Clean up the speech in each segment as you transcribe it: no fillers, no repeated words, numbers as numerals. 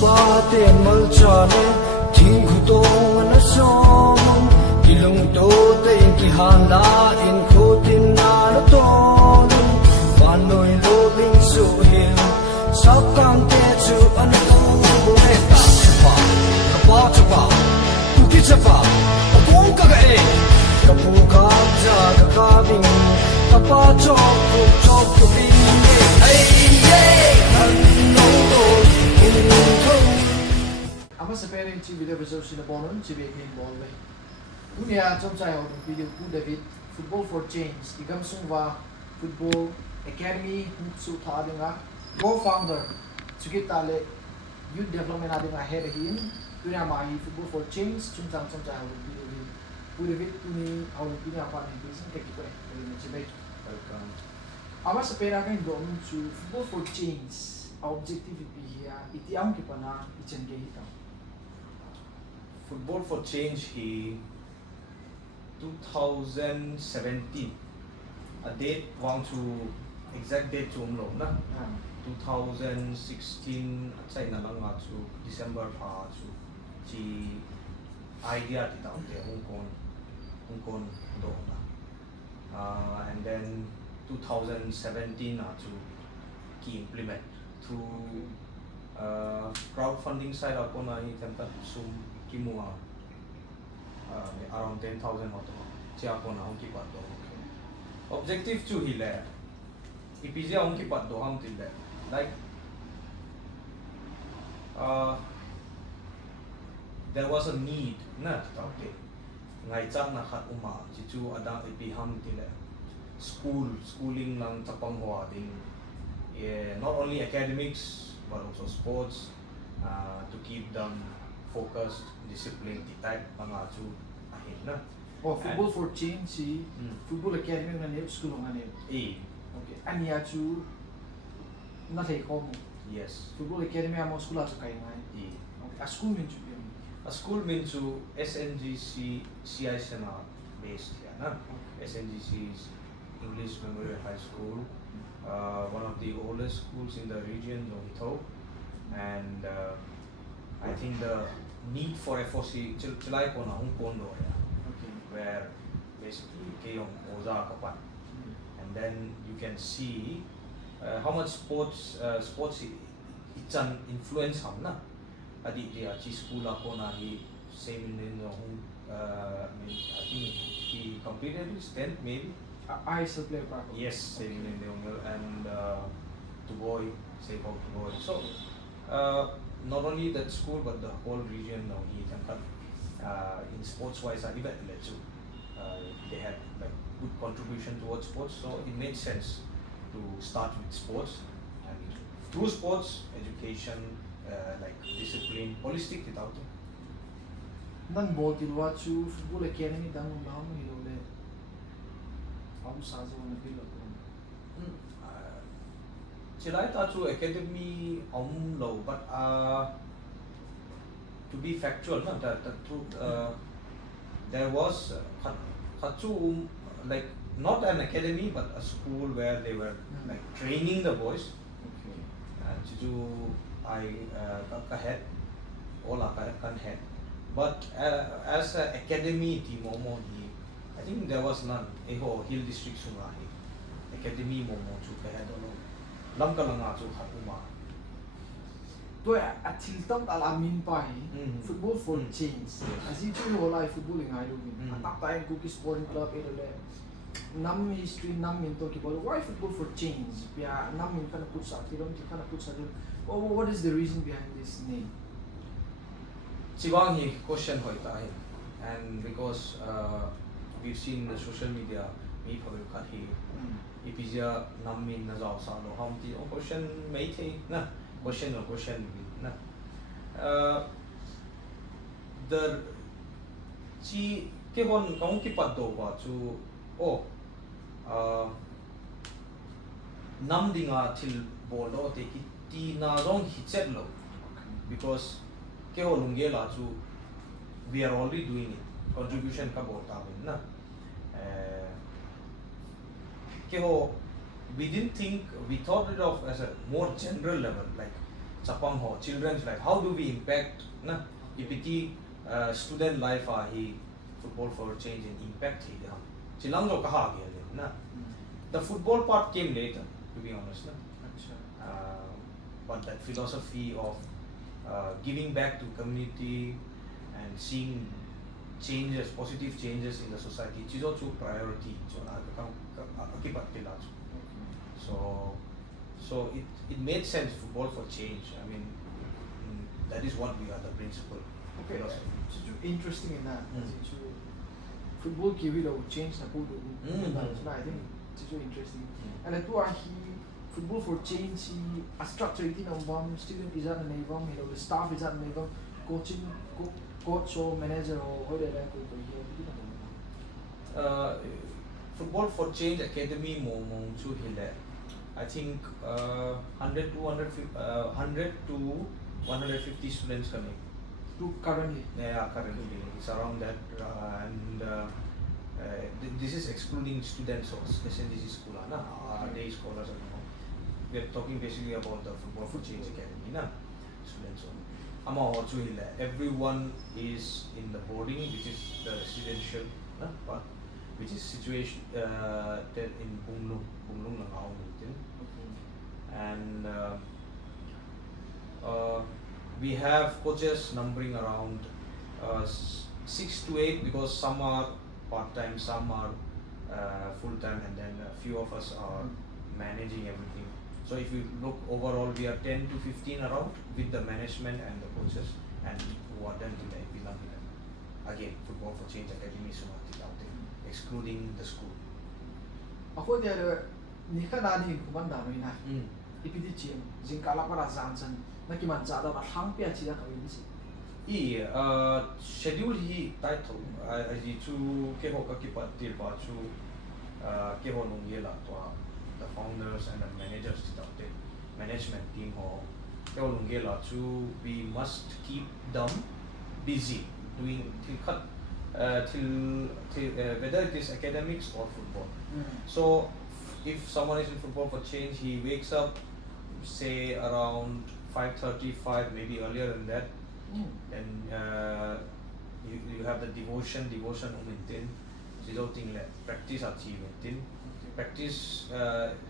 Bate malchane Ting khutong na som Ilong do te in kihana in khutin na no ton Panoy lobing suhin Sakang te chu anu Bure ta chapa Kapa chapa Uki chapa Opong kagae Kapu kakja kakabing Kapa chok chok kubing Hey hey Ama sa parent si Videographer sinabonon si 𝗙𝗶𝗶𝗵. Unia trong chai ho video Pu David Football for Change igam sungwa Football Academy su tha dinga co-founder sugitale youth development adinga head hin tunya mai Football for Change chung chai ho video Pu David tuni au pinya pa ni business ke ko ni chibai. Ama sa pera kan dom su Football for Change objective here itiam ki pana ichen ke hitam. Football for Change he 2017 a date want to exact date to umlo na 2016 sai na lang chu December pa chu chi idea ti taw te Hong Kong do na and then 2017 chu ki implement through crowdfunding side ako na itempat sum kimua around 10,000 auto chia ko na hong kipat do objective chu hile ipizia hong kipat do ham tile like there was a need na tawte ngai chang na khat uma chi chu ada ipi ham tile schooling lang tapang hoa ding not only academics but also sports to keep them focused, disciplined, type mga chu ahin na. Oh, Football for Change si Football Academy na school nga niyo. Okay. Anya chu na thai ko mo. Yes. Football Academy amo school aso kay ngai. Okay. A school min chu biya. A school min chu 𝗙𝗃 chị𝗁𝗯𝗹 based here na. 𝗙𝗃 is English Memorial High School, one of the oldest schools in the region, 𝗙𝗏𝗏, and I think the need for FOC chilai ko na Hong Kong do ya, where basically kayong oza kapan, and then you can see how much sports itchan influence ham na adi dia chi school ako na hi same in no I think he completed his 10th maybe. I still play back. Yes, same in and 𝗙𝗏𝗏𝗵. So not only that school but the whole region now he in sports wise even they had like good contribution towards sports, so it made sense to start with sports, and through sports education, like discipline, holistic without it. Nan ball tilwa chu Football Academy dang nam hilo le abu sa zo na pilo. Chilai ta chu academy low, but to be factual, no, the truth, there was like not an academy but a school where they were like training the boys. Chichu I head, all kan head, but as an academy team I think there was none. Eho Hill District sungahi academy momo chu ka head lam ka lang chu hatuma To atiltam alamin pa Football for Change. As you know, wala football ngai do bin. Atak tayo cookie sporting club ito le. Nam history nam min to kibol. Why Football for Change? Pia nam min kana put sa tilom ti kana put sa do. What is the reason behind this name? Sibang hi question hoy tayo, and because we've seen the social media 𝗙𝗵𝗴𝗏 ipizia nam min na jaw sa lo ham ti question mai the na question na the chi ke hon kaung ki pat do ba chu nam dinga thil bol do te ki ti na rong hi chet lo, because ke ho lungge la chu we are already doing it, contribution ka bol ta na ke ho we didn't think, we thought it of as a more general level, like 𝗙𝗶𝗁𝗺 children's life. How do we impact na ipiti student life he football for change and impact he da. Chilang jo kaha gaya na. The football part came later, to be honest na. But that philosophy of giving back to community and seeing changes, positive changes in the society, is also priority. So it made sense, football for change. I mean, that is what we are the principle. Okay, it's interesting in that. Football give it a change na po do. I think it's interesting. And that why football for change a structure it in student is at an the staff is at an coaching coach or manager or whatever. Football for Change Academy to Hile. I think 100 to 150 students coming. Currently? Yeah, currently. It's around that. And this is excluding students of SNGC school, day scholars. We are talking basically about the Football for Change Academy. Students. Everyone is in the boarding, which is the residential part, which is situation in Bunglung Langao. And we have coaches numbering around 6 to 8 because some are part-time, some are full-time, and then a few of us are managing everything. So if you look overall, we are 10 to 15 around with the management and the coaches, and who are done today. Again, Football for Change Academy Suantak out there, excluding the school. Ako dia ni kana ni kumanda no ina. Ipidi chim jingkala para zansan nakiman jada na hangpia chida kami ni. Schedule he title aji chu 𝗙𝗶𝗶𝗵𝗺 𝗙𝗶 the founders and the managers out there, management team we must keep them busy doing till whether it is academics or football. So if someone is in Football for Change, he wakes up say around 5:35, maybe earlier than that. Then you have the devotion maintain. Practice maintain. Practice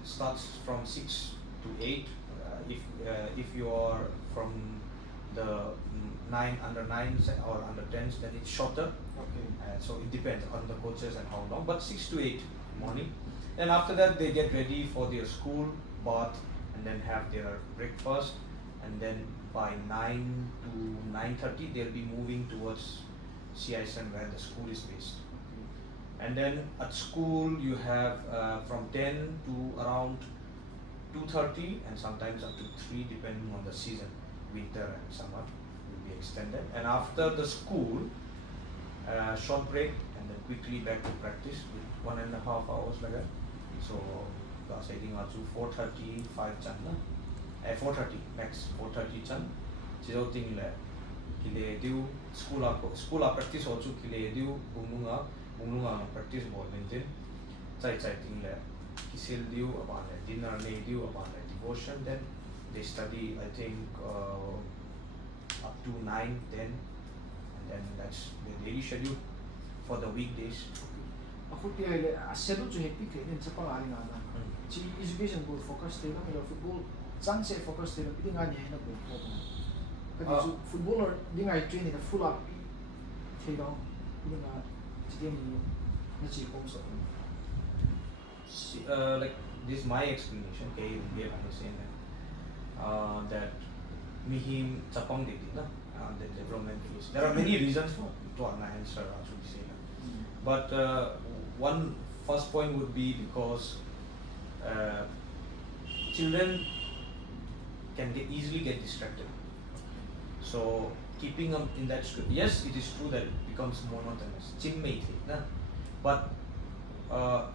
starts from 6 to 8. If you are from the under 9s or under 10s, then it's shorter. So it depends on the coaches and how long. But 6 to 8 morning. And after that, they get ready for their school, bath, and then have their breakfast. And then by 9 to 9:30, they'll be moving towards 𝗙𝗵𝘃𝗵 where the school is based. And then at school you have from 10 to around 2:30 and sometimes up to 3 depending on the season, winter and summer will be extended. And after the school, short break and then quickly back to practice with 1.5 hours like that. So class 18 to 4:30, 5 chan 4:30 max 4:30 chan. Chilo ting le kile diu school practice also kile diu bunglunga practice ball maintain. Chai ting le kisil diu about dinner ne diu about devotion. Then they study I think up to 9, 10, and then that's the daily schedule for the weekdays. Ako tiya schedule jo hectic din sa pangaling ana. Chi education board focus tayo ng football. Sang se focus tayo piti nga niya na board. Kasi footballer di nga train na full up. Tayo di nga chitin na chi kong so. Like this is my explanation. Okay, we are saying that mihim 𝗙𝗶𝗁𝗵𝗺 na the development phase. There are many reasons to answer actually say that. But one first point would be because children can easily get distracted. So keeping them in that script, yes, it is true that it becomes monotonous. But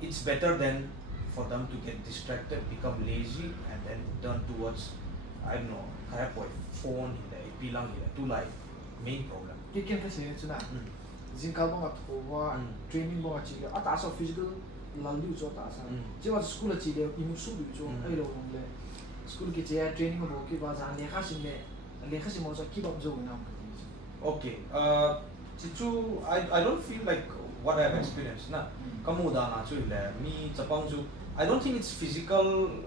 it's better than for them to get distracted, become lazy, and then turn towards I don't know, phone to life. Main problem. You can say it's not. Zinkal mo at kuwa training mo at chiga. At asa physical laldu so at asa. Jiwa school at chiga imusudu so ay lo ngle. school ki che training mo ki ba jan lekha sim mo sa keep up zo na. Okay. Chichu, I don't feel like what I have experienced. Na, kamu da na chu le. Me Japang chu. I don't think it's physical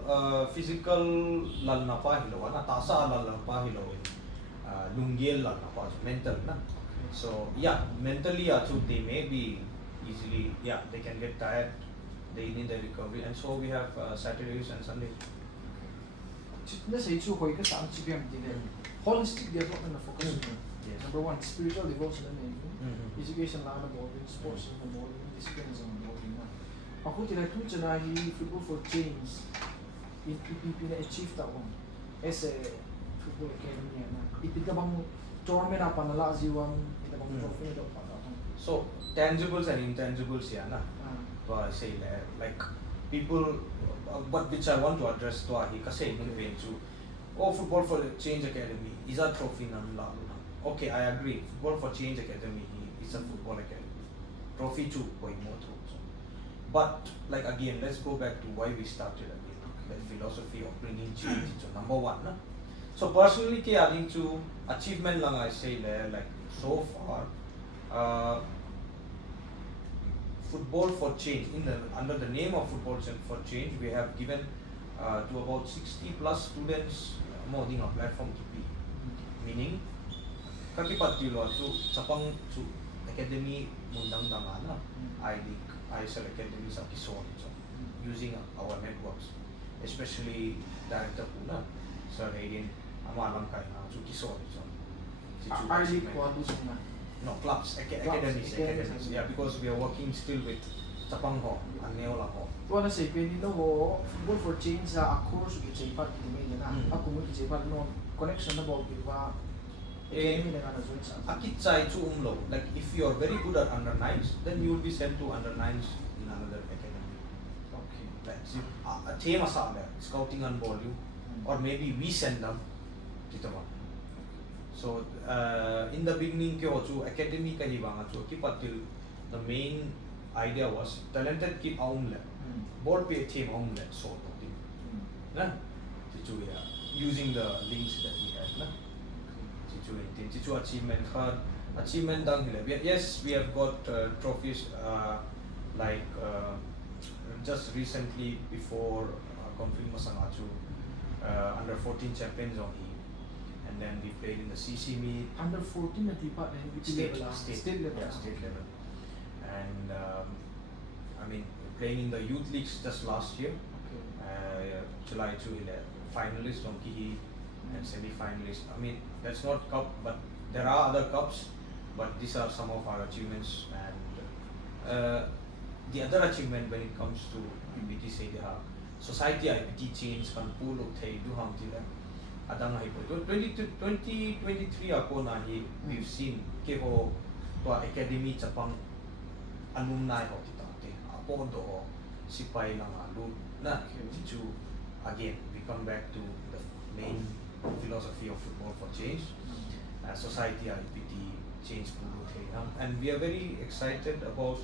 lal na pa hilo. Na tasa lal na pa hilo. Lungiel lal na pa. Mental na. So yeah, mentally chu they may be easily, yeah, they can get tired. They need the recovery, and so we have Saturdays and Sundays. Na say chu hoi ka sam GPM din holistic development na focus. Yes. Number one, spiritual devotion na education lang na ball, sports na ball, discipline na ball na. Ako tila tu chana hi football for change in PPP na achieve ta ko as a football academy na. Ipita bang tournament apa na la jiwang ipita bang trophy na pa ta. So tangibles and intangibles ya na. To I say like people, but which I want to address to hi kasi nung venture. Oh, Football for Change Academy is a trophy na la. Okay, I agree. Football for Change Academy is a football academy. Trophy too, going more through. But like again, let's go back to why we started again. The philosophy of bringing change to number one. Na? So personally, adding to achievement lang I say like so far, Football for Change under the name of Football for Change, we have given to about 60 plus students more than a platform to be. Meaning, 𝗙𝗶𝗵𝗺 to Japang to Academy mundang damana, ISL Academy sa 𝗙𝗵𝘁𝗶𝗵𝗹 using our networks, especially Director Puna, Sir Aiden, amalam kay na to 𝗙𝗵𝘁𝗶𝗵𝗹. No, clubs, academies. Yeah, because we are working still with Japang ho, Mangneo lang ho. Tuwa na say pwede no football for change sa course ki chay part ki media na. Ako mo ki chay part no connection na ball ki ba. Academy na kana join sa. Akit say to like if you are very good at under 9s, then you will be sent to under 9s in another academy. Okay. Like a team asal scouting and volume, or maybe we send them dito ba. So in the beginning ke ochu academy ka hi banga chu 𝗙𝗵𝗵𝗺 the main idea was talented kid aum le ball pe team aum le so thing na chichu ya using the links that we have na chichu achievement dang le. Yes, we have got trophies like just recently before confirm masanachu under 14 champions on him, and then we played in the CC meet. Under 14 na tipa na State level. level. Yeah, state level. And I mean, playing in the youth leagues just last year. Okay. July to finalist on 𝗙𝗵𝘁 and semi-finalist. I mean, that's not cup, but there are other cups. But these are some of our achievements. And the other achievement when it comes to IPT say society IPT change kan pulo thay duham tila. Adang hi po 2023 ako na hi we've seen ke ho to academy Japang alumni ho titate apo do sipay lang alu na chichu. Again we come back to the main philosophy of Football for Change, society IPT change pulo thay, and we are very excited about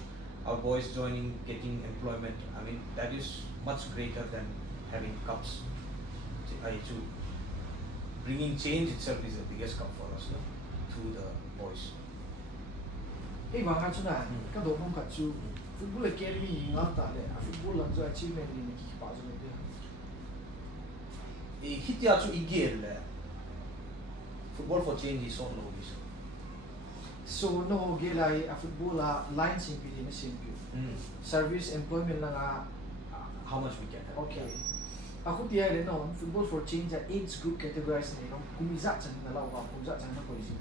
our boys joining, getting employment. I mean, that is much greater than having cups. Bringing change itself is the biggest cup for us, no? To the boys. Hey, mga chuna, kadokong katsu football academy ingat tale, football lang jo achievement ni nakikipasok na dia. Hiti achu igel Football for Change is so low. So no gilay a football line simple na simple. Service employment lang How much we get? okay. Ako tiya rin no, Football for Change age group categorized nila kung isa chan na law kung isa chan na poison.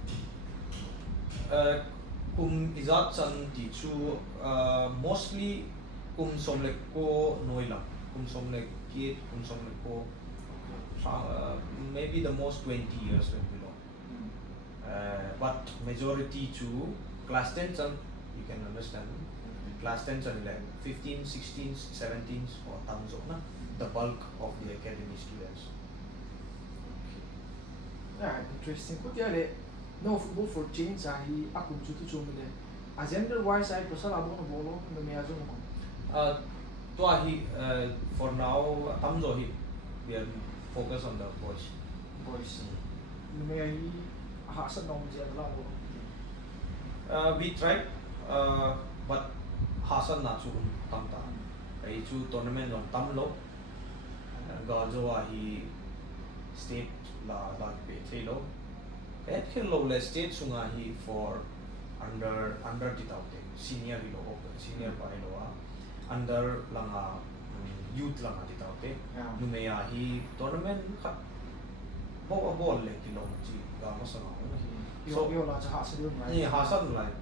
Kung izat chan tichu mostly kung somlek ko noila, kung somlek kid, kung somlek ko maybe the most 20 years when below. But majority to class 10 chan, you can understand. Class 10 chan 15, 16, 17 or tangzo na. The bulk of the academy students. Yeah, interesting. Kung tiya rin, no, Football for Change ay ako chutu chumile. Gender wise ay pasal abo na bolo na miyazo mo. For now, tamzo hi. We are focus on the boys. Boys. May hasan nong dia la bo. We tried, but hasan na chu tamta. Ai chu tournament on tamlo. 𝗙𝗰𝗄𝗶 state la pe thelo. At hello le state sunga hi for under titaute senior lo senior by lo under langa youth langa titaute numeya hi tournament khat ball le kilo chi ga ma sana So you la hasan right? Yeah, hasan like,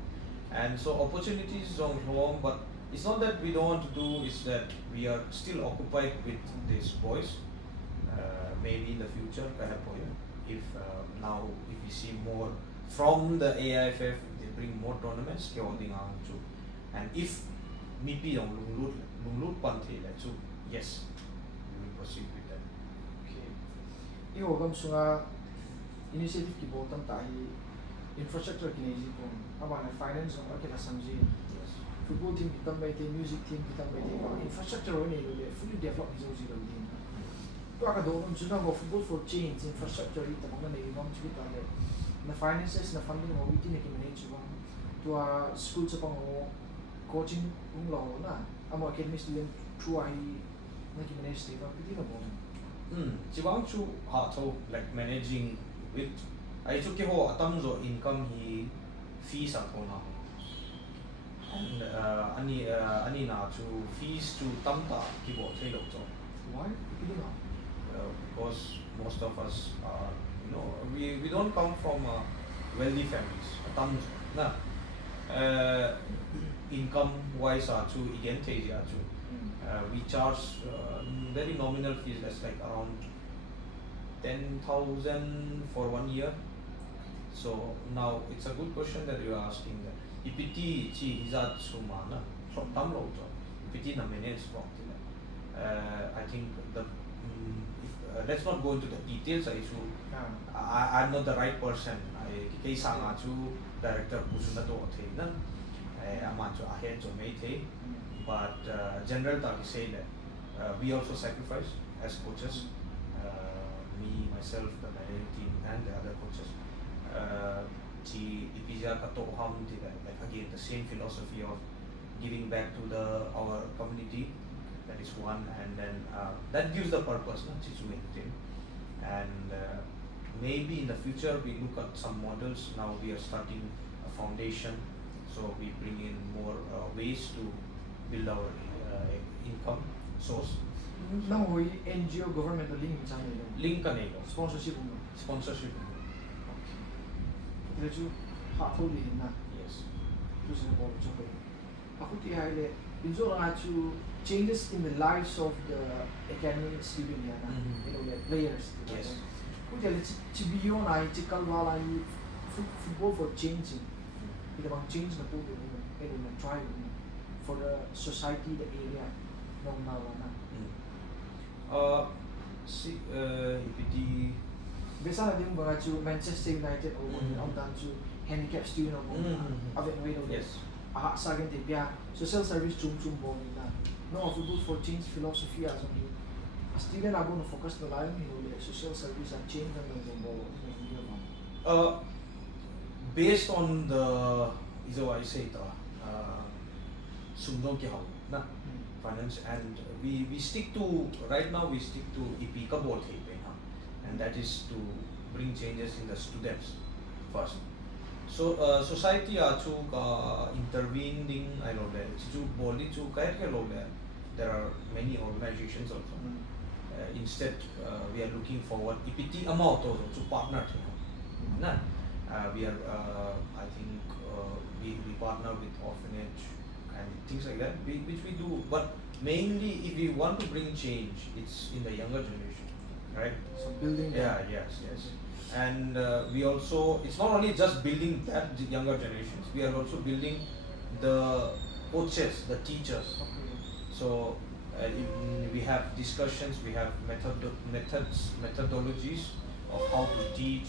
and so opportunities don't home, but it's not that we don't want to do, it's that we are still occupied with these boys. Maybe in the future, if now if we see more from the AIFF, they bring more tournaments, and if maybe on lunglut panthe, so yes, we will proceed with that. Okay. Iyo gam sunga initiative ki bottom tahi infrastructure ki neji pon aba na finance or ke la samji Yes. football team kitam bai the music team kitam bai the infrastructure ho ne lo fully develop is also lo din to aka do um suna go football for change infrastructure ri tamang na nei bang chi ta le na finances na funding ho witi ne ki manage ba to a school sa pang ho coaching ung lo na amo academy student through ai na ki manage te ba piti na bo Chibang chu like managing with I took ho atamzo income he fees at hona. And ani na chu fees to tamta kibo tailor so. why piti na Because most of us are, we don't come from wealthy families. Atamzo na income wise are chu again we charge very nominal fees, that's like around 10,000 for 1 year. So now it's a good question that you are asking. That IPT chi hizat sumana from tamlo jo IPT na manage from I think the let's not go into the details. I'm not the right person. I kay sanga chu director pusuna to the na aman chu ahead jo may the. But general ta say that we also sacrifice as coaches, me, myself, the managing team, and the other coaches. Like again the same philosophy of giving back to our community. That is one, and then that gives the purpose, and maybe in the future we look at some models. Now we are starting a foundation, so we bring in more ways to build our income source. Now we NGO government link Link kanelo. sponsorship Sponsorship. okay leju ha tholi na Yes. to se bo chu ko aku ti hai le inzo nga chu changes in the lives of the academy student ya na the players. Yes. ku je le chi biyo na chi kalwa la football for change ita bang change na po na try for the society, the area, no na. IPT. Bisa na din mga chu Manchester United o ang dan chu handicap student o avet no ito. Yes. Aha sa akin tipya social service chum bo na. No football for change philosophy as on student abo no focus no lain ni social service and change and bo. Based on the sumdong ki how na finance, and we stick to right now we stick to 𝗙𝗵𝗴𝗶, and that is to bring changes in the students first. So society chu intervening I know that chu boli chu kai ke lo there are many organizations also. Instead we are looking forward IPT amount to partner na we are I think we partner with orphanage and things like that, which we do, but mainly if we want to bring change, it's in the younger generation, right? So building Yes, and we also, it's not only just building that younger generations, we are also building the coaches, the teachers. So we have discussions, we have methodologies of how to teach,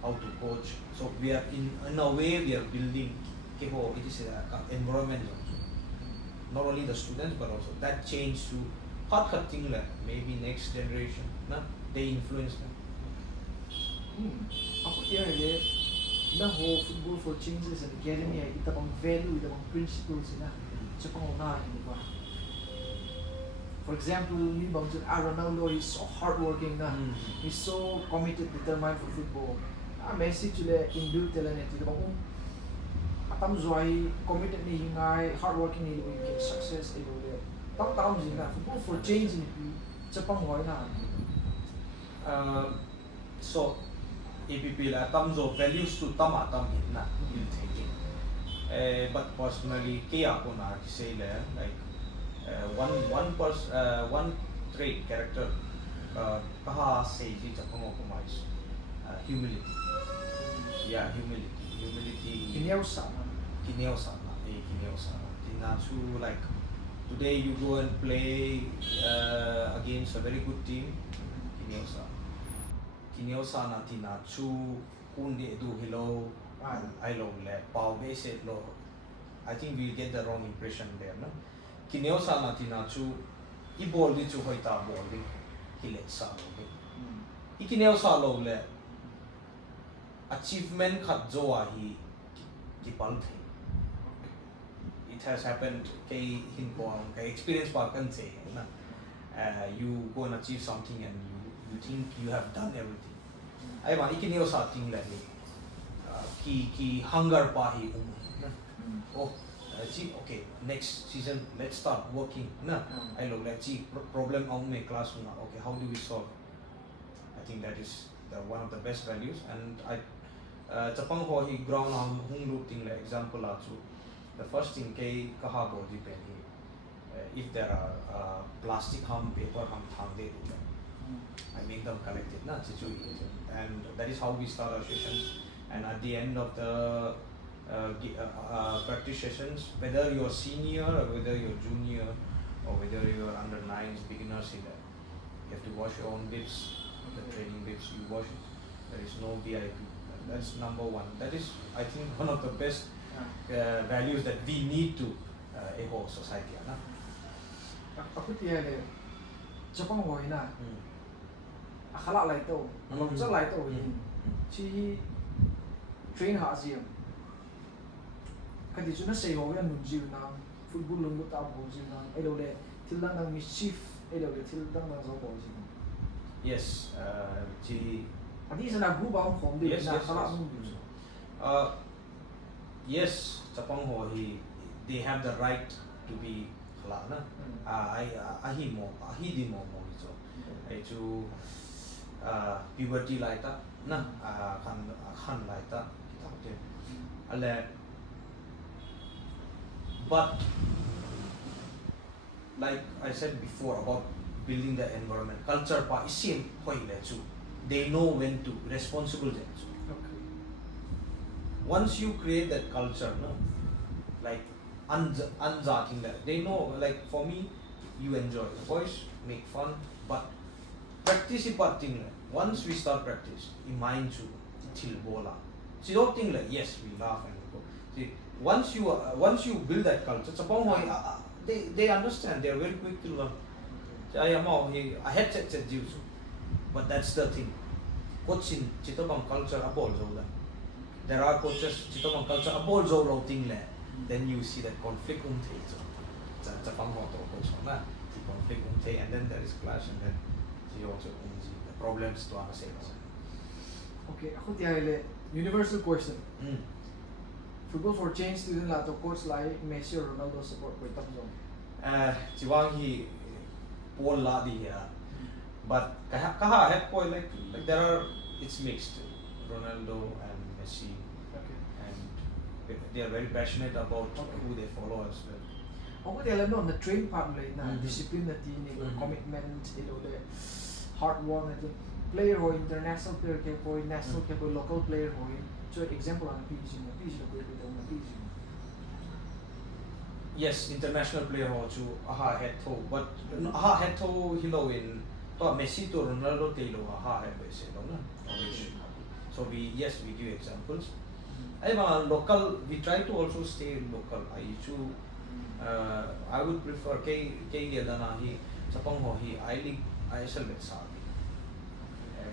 how to coach. So we are in a way we are building it is an environment also. Not only the students but also that change to hard cutting maybe next generation na they influence them. Ako tiyan le na ho football for changes and academy ay ita pang value, ita pang principles sila sa pangunahin, di ba? For example, ni bang Ronaldo is so hardworking na, he's so committed, determined for football. Messi chule inbuilt talent ito, di ba? Kung atam zoay committed ni hingay, hardworking ni we get success ito le. Tam na football for change ni sa pangunahin na. So APP la tam zo values to tam hin na in thinking. But personally, kaya ako na say le like one trait character kaha say ji Japang is humility. Yeah, humility. Iniyaw sana. Tinachu like today you go and play against a very good team. Kineo sana tinachu kundi edu hello I lo le pau base lo. I think we get the wrong impression there, no? Kineo sana tinachu I ball di chu hoita ball di hilet sa lo di. I kineo sa lo le achievement khat zo hi ki pal the. It has happened kay hin po kay experience pa kan say na. You go and achieve something and you think you have done everything. I want ikineo sa ting la ni ki hunger pa hi oh okay, next season let's start working na. I look like problem on my class na. Okay, how do we solve? I think that is one of the best values. And I Japang ho hi ground hung lu ting la example la chu. The first thing kay kaha bo di pen hi if there are plastic hum, paper hum, thang de do. I make them collect it, na situation, and that is how we start our sessions. And at the end of the practice sessions, whether you're senior or whether you're junior or whether you're under 9s, beginners, you have to wash your own bibs, the training bibs, you wash it. There is no VIP. That's number one. That is, I think, one of the best values that we need to a whole society. Ako tiyan le Japang hoy na. Akala lai to, along sa lai to. Chi train ha siya. Kadi chu na say ho yan nunjiw na football lung ta bo jiw na. Elo le tilang ng mischief, elo le tilang ng zo bo jiw. Yes, chi. Adi sa nagruba ang home di na akala mo jiw. Yes, Japang ho they have the right to be hala na. Ahi di mo ito. Ay chu puberty lai ta na kan lai ta kita hote. Ale but like I said before about building the environment, culture pa isim hoi le chu. They know when to responsible then. Okay. Once you create that culture, no, like unzaking that, they know. Like for me, you enjoy the boys, make fun, but practice is part thing. Once we start practice, in mind you till bola. So don't think like yes, we laugh and go. See, once you build that culture, they understand. They are very quick to learn. I had said juice, but that's the thing. Coaching chitobang culture abol zola. There are coaches chitobang culture abol zola thing le. Then you see that conflict conflict and then there is clash and then the problems to understand. Okay, ako tiyan le universal question. Football for change student la to coach lai Messi or Ronaldo support ko tam zong. Jiwang hi Paul la di ya. But kaha head boy like there are, it's mixed. Ronaldo and Messi. Okay. And they are very passionate about who they follow as well. Ako tiyan no na train part na discipline na tinig, commitment, the hard work na player ho, international player kaya po, national kaya po, local player ho. So example ang PG na ko ito na PG. Yes, international player ho chu head to, but head to hilo in Messi to Ronaldo tayo head base na. So we give examples. Ay mga local, we try to also stay local. I would prefer kay yada na hi sa pangho hi I-League ISL bet sabi.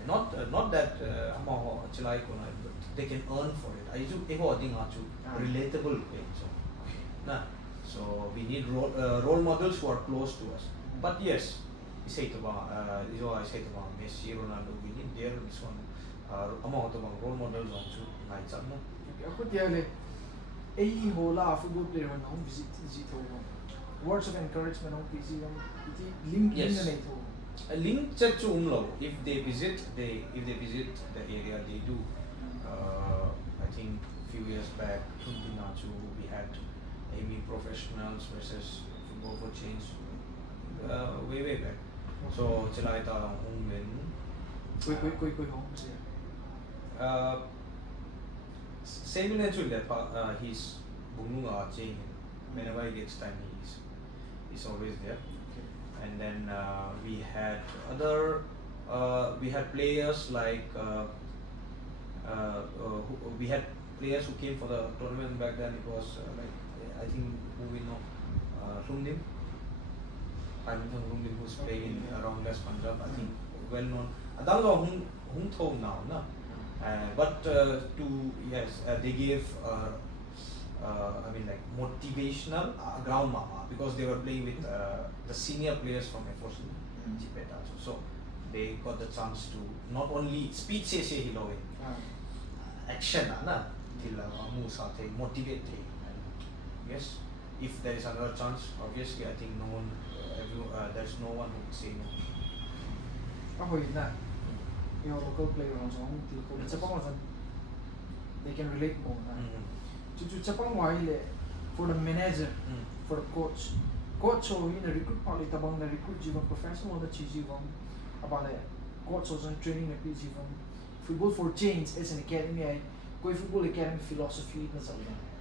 not that but they can earn for it. I do relatable page. Nah. So we need role models who are close to us. But yes, Messi, Ronaldo, we need their this one. Role models also nights up. Football player visit words of encouragement link. Yes. A link to if they visit the area, they do. I think a few years back, we had maybe professionals versus football for change. Way back. So Chelaita same he's whenever he gets time, he's always there. And then we had players like we had players who came for the tournament back then. It was I think who we know, 𝗙𝗵, who's playing in around West Punjab. I think well known. That's now, no? But they gave motivational ground mama, because they were playing with the senior players from FOC. So they got the chance to not only speech action motivate. And yes, if there is another chance, obviously I think there's no one who would say no. Your local player they can relate more. For the manager, for the coach in the recruit part, the recruit professional the about coach also training the PG football for change as an academy. Football academy philosophy,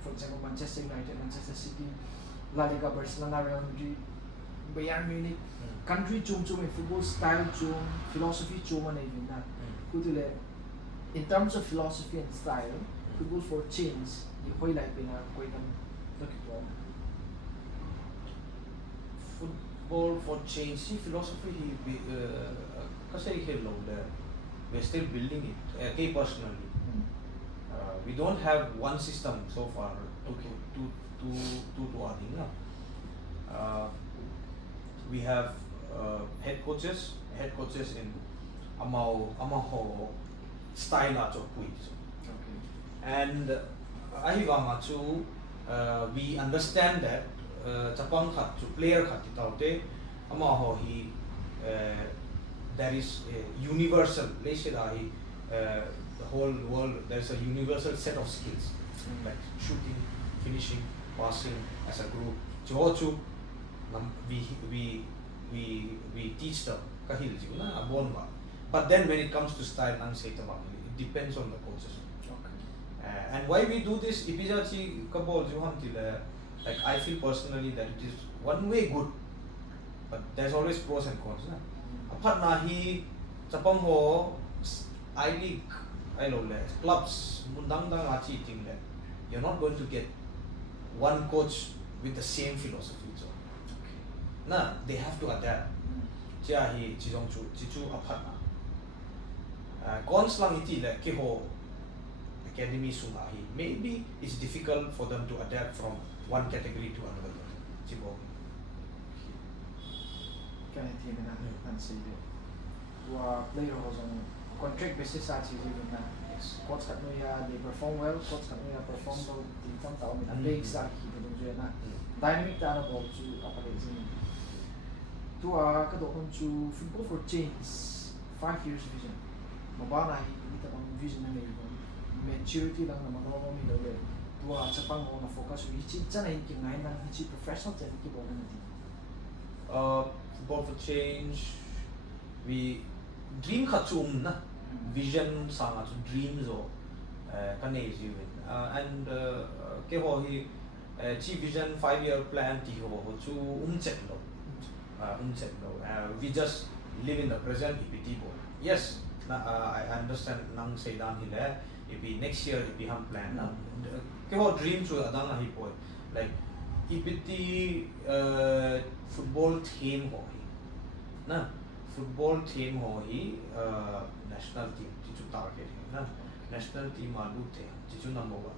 for example, Manchester United, Manchester City, La Liga, Barcelona, Real Madrid, Bayern Munich, country football style philosophy in terms of philosophy and style, football for change, Football for change, philosophy we're still building it. Personally, we don't have one system so far we have head coaches in Amaho style of quiz. And we understand that player there is a universal, the whole world, there's a universal set of skills like shooting, finishing, passing as a group. We teach them but then when it comes to style, it depends on the coaches. And why we do this, like I feel personally that it is one way good, but there's always pros and cons. Apart nahi Japang ho I-League, clubs, you're not going to get one coach with the same philosophy. They have to adapt. Cons lang iti academy sunahi. Maybe it's difficult for them to adapt from one category to another. Player on contract basis coach they perform well, coach perform well, dynamic ball to football for change 5 years vision. Vision maturity lang focus professional football for change, we dream vision dreams and vision 5-year plan we just live in the present. Yes, I understand nang say dan if next year if we have plan dream to like if football team football team ho hi national team chichu target na national team alu the chichu number 1.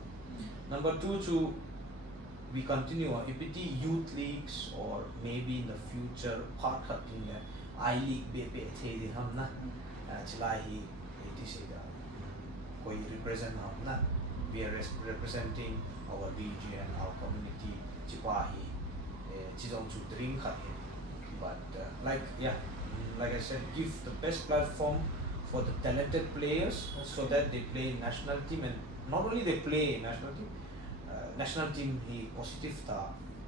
Number 2 chu we continue EPT youth leagues or maybe in the future part cutting I-League BP the hamna chilahi koi represent hamna we are representing our region, our community chipahi chizong chu dream khat but like I said, give the best platform for the talented players so that they play national team, and not only they play national team he positive ta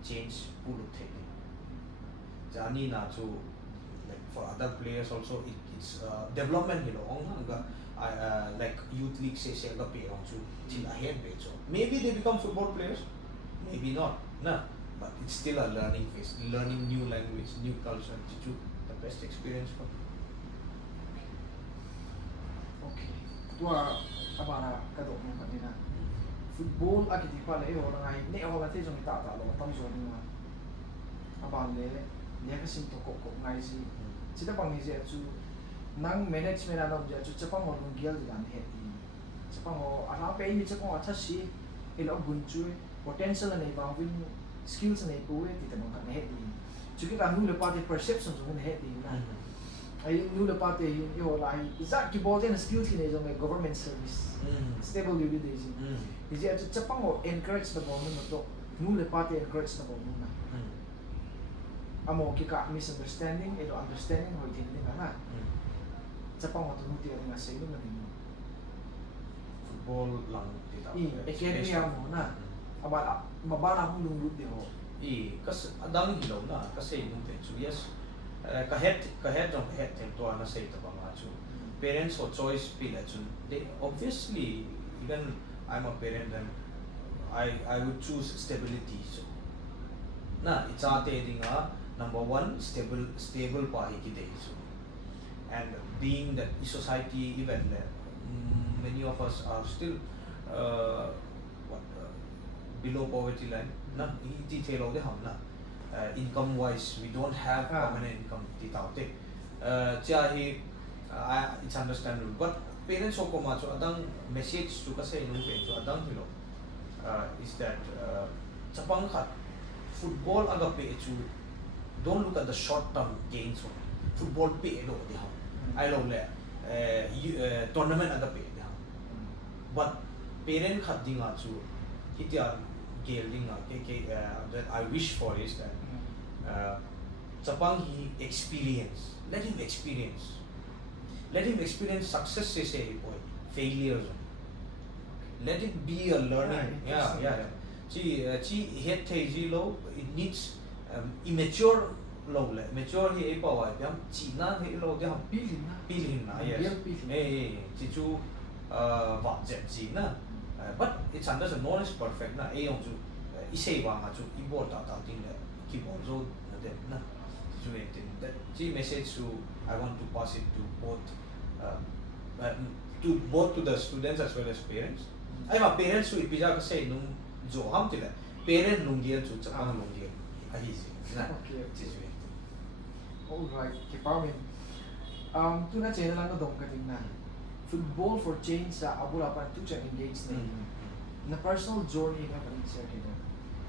change pulu theki jani na to like for other players also it's development like youth league say ga pe on chu till ahead be so maybe they become football players, maybe not but it's still a learning phase, learning new language, new culture, chichu the best experience for okay tua abana kadok mo kanina football akiti pa le ho ngai ne ho la te jong ta lo tam zo ni ma aban le ne ka sim to ko ngai si chita bang ni je chu nang management ana je chu chapang ho lung gel dan he ti chapang ho ara pe ni chapang acha si elo gun chu potential and evolving skills and equate ti tamang kan he ti chu ki ka nu le pa ti perception zo ne he ti na ai nu le pa ti yo lai isa ki bo den skills ki ne zo me government service stable you did is is it chapang ho encourage the moment to nu le pa ti encourage the moment na amo ki ka misunderstanding elo understanding ho tin ni na chapang ho tu nu ti na sei ni ni football lang ti ta academy amo na abala mabana hong lung lut de ho kas adang hilaw na kasi nung te chu yes kahet tem to ana say ta banga chu parents or choice pila chu they obviously even I'm a parent and I would choose stability so na ichate dinga number 1 stable pa hi ki so and being that society even many of us are still below poverty line na iti thelo de hamna income wise we don't have permanent income ti taute cha hi it's understandable but parents ko ma chu adang message chu ka say nung pe chu adang hilo is that chapang khat football aga pe chu don't look at the short term gains football pe lo de ha I lo le tournament aga pe de ha but parent khat dinga chu hitia gelding that I wish for is that chapang he let him experience success se say boy failures let it be a learning chi het thai ji lo it needs immature lo le mature he e pawa yam chi na he lo de ham pilin na yes chi chu va jet ji na but it's under the knowledge perfect na e yong chu isei wa ma chu import ta tin le keyboard zo de na chu that chi message to I want to pass it to both to the students as well as parents ai ma parents su ipija ka say nung zo ham ti le parent lung dia chu chapang lung dia a hi ji na okay chi chu all right ki pa min tu na channel lang dong ka ting na football for change sa abula pa tu cha engage na personal journey na pa share kita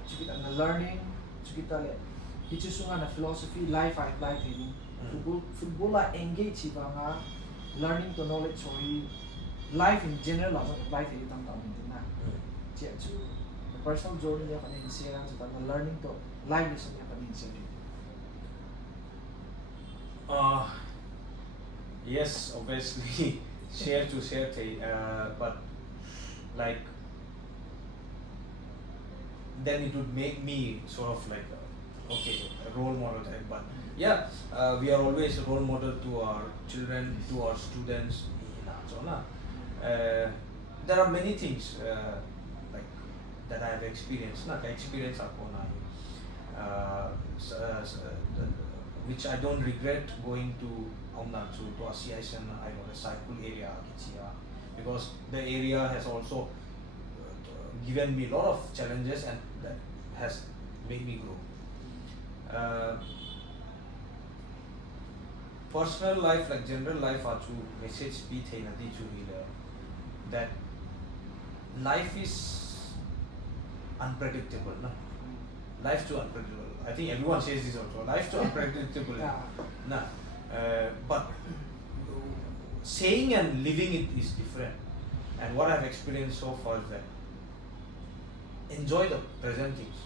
chukita na learning chukita le hichu sunga na philosophy life I apply to football la engage ba nga learning to knowledge so life in general la apply to tam tam na che chu the personal journey ya pa ni share ang sa na learning to life lesson ya pa ni share yes obviously share but like then it would make me sort of like a role model type but we are always a role model to our children, to our students so there are many things like that I have experienced which I don't regret going to to a cycle area because the area has also given me a lot of challenges and that has made me grow. personal life like general life are to message be nadi chu that life is unpredictable, no? Life too unpredictable. I think everyone says this also. Life too unpredictable. Nah. But saying and living it is different. And what I've experienced so far is that enjoy the present things.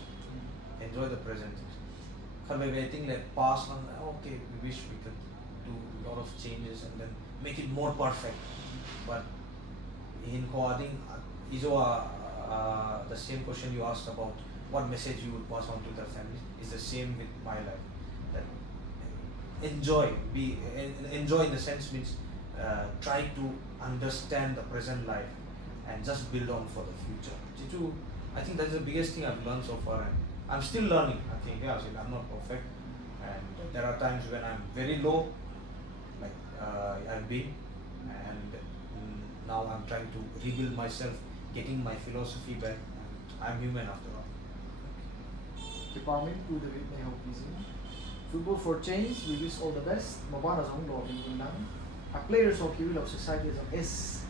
Enjoy the present things. Maybe I think that past one, okay, we wish we could do a lot of changes and then make it more perfect. But in coding, the same question you asked about what message you would pass on to the family is the same with my life. That enjoy in the sense means try to understand the present life and just build on for the future. I think that's the biggest thing I've learned so far, and I'm still learning. I think I'm not perfect, and there are times when I'm very low, like I've been, and now I'm trying to rebuild myself, getting my philosophy back. And I'm human after all. Department Pu David Suantak. Football for change. We wish all the best. Mabana zong lo in a players of the society is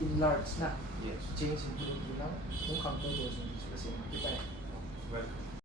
in large na. Yes. Change in the now. Kung come to those in the same. Welcome.